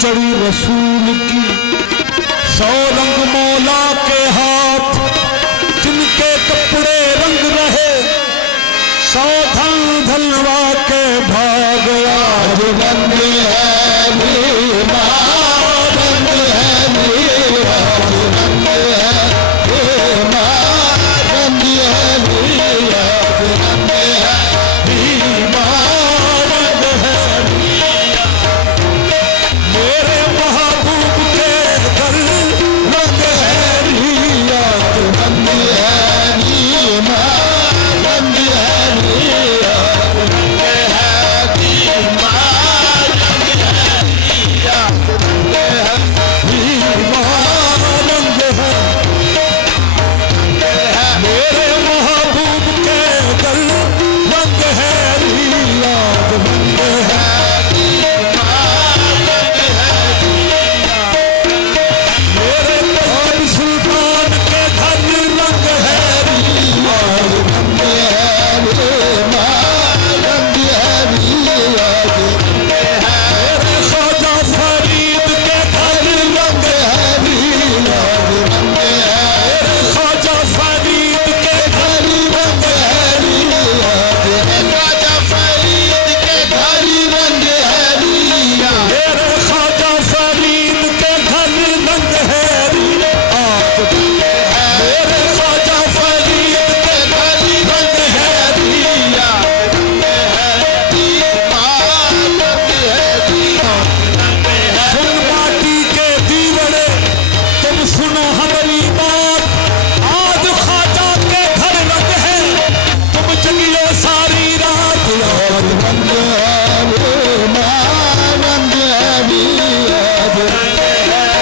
चढ़ी रसूल की, 100 रंग मौला के हाथ, जिनके कपड़े रंग रहे, 100 धन धनवा के भाग। आज रंग है नीला, रंग है नीला, रंग है नीला, रंग है नीला, रंग है नीला, रंग है नीला। मेरे महबूब के घर रंग है नीला, रंग है नीला, रंग है नीला, रंग है नीला, रंग है नीला, रंग है नीला, रंग है। मेरे महबूब के घर रंग है नीला, रंग है नीला, रंग है नीला। मेरे ताज सुल्तान के घर रंग है नीला, रंग है नीला, रंग है नीला, रंग है। मेरे ख्वाजा फरीद के घर रंग है नीला, रंग है। मेरे ख्वाजा फरीद के घर रंग है नीला, मेरे ख्वाजा फरीद के घर रंग है नीला, मेरे ख्वाजा फरीद के घर रंग है नीला। मेरे ख्वाजा फरीद के घर रंग है नीला, सुन माटी के दीवड़े तुम सुनो हमारी बात, आज ख्वाजा के घर रंग है, तुम जगियो सारी रात। आज रंग है नीला, रंग है नीला, रंग है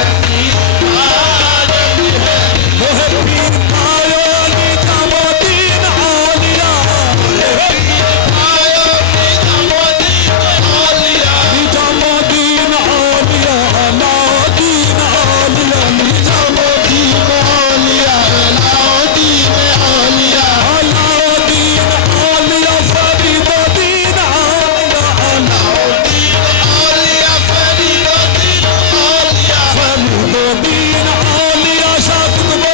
नीला, रंग है। ओहे पीर आयो निजामुद्दीन आलिया, आयो निजामुद्दीन आलिया, निजामुद्दीन आलिया, अलाउद्दीन आलिया, निजामुद्दीन आलिया, अलाउद्दीन आलिया, अलाउद्दीन आलिया, फरीदुद्दीन आलिया, अलाउद्दीन आलिया, फरीदुद्दीन आलिया, फरीदुद्दीन आलिया, शाकुतुब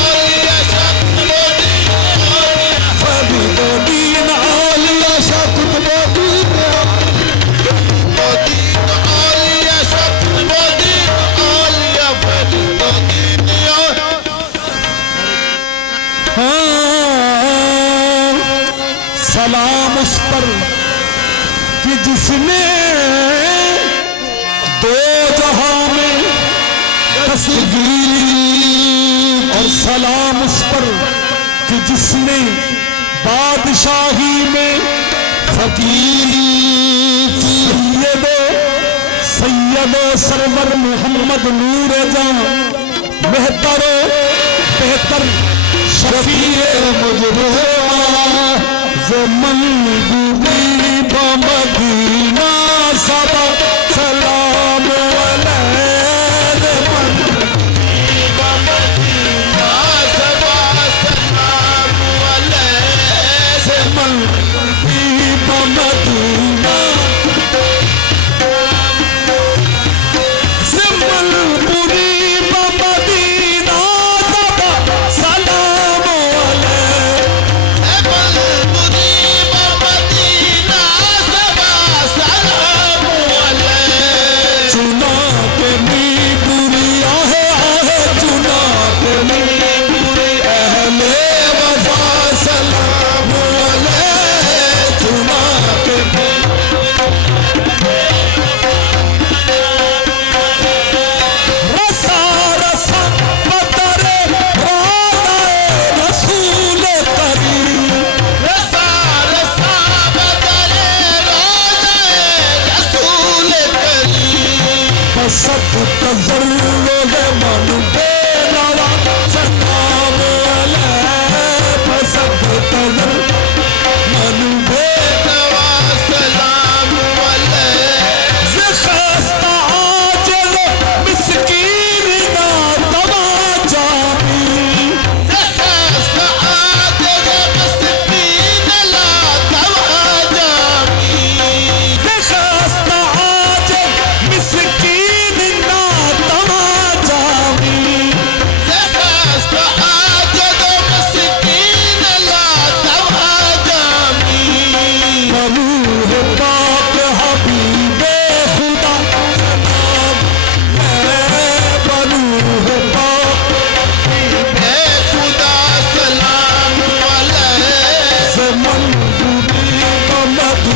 आलिया, शक्तिमुद्दीन आलिया, फरीदुद्दीन आलिया, शाकुतुबुद्दीन आलिया, शक्तिमुद्दीन आलिया, फरीदुद्दीन आलिया। हाँ, सलाम उस पर कि जिसने दो जहां में तस्वीर, और सलाम उस पर कि जिसने बादशाही में फकीरी। सैयदो सरवर मोहम्मद नूर जान, मेहतरो बेहतर शफीए मुजरिमा, ज़मन गुरी बमदीना सबा सलाम अलैहि, ज़मन बमदीना सबा सलाम अलैहि, ज़मन गुरी बमदीना, ज़मन गुरी बमदीना सबा सलाम अलैहि। बलबुरी बमदीना सबा सलाम अलैहि, चुना के मी बुरिया है आहे, चुना के मी बुरी अहले वफा सलाम अलैहि, चुना के मी। रसा रसा बतरे रानाए रसूल करीम, रसा रसा बदले रोज़े रसूल करीम, बसत तज़ल्लुल मन बेनवा सलाम अलैहि, बसत तज़ल्लुल मन बेनवा सलाम अलैहि, ज़ख़स्ता आजिल मिस्कीन ना तवा जामी, ज़ख़स्ता आजिल मिस्कीन ला तवा जामी, ज़ख़स्ता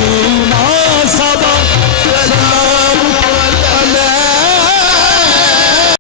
रे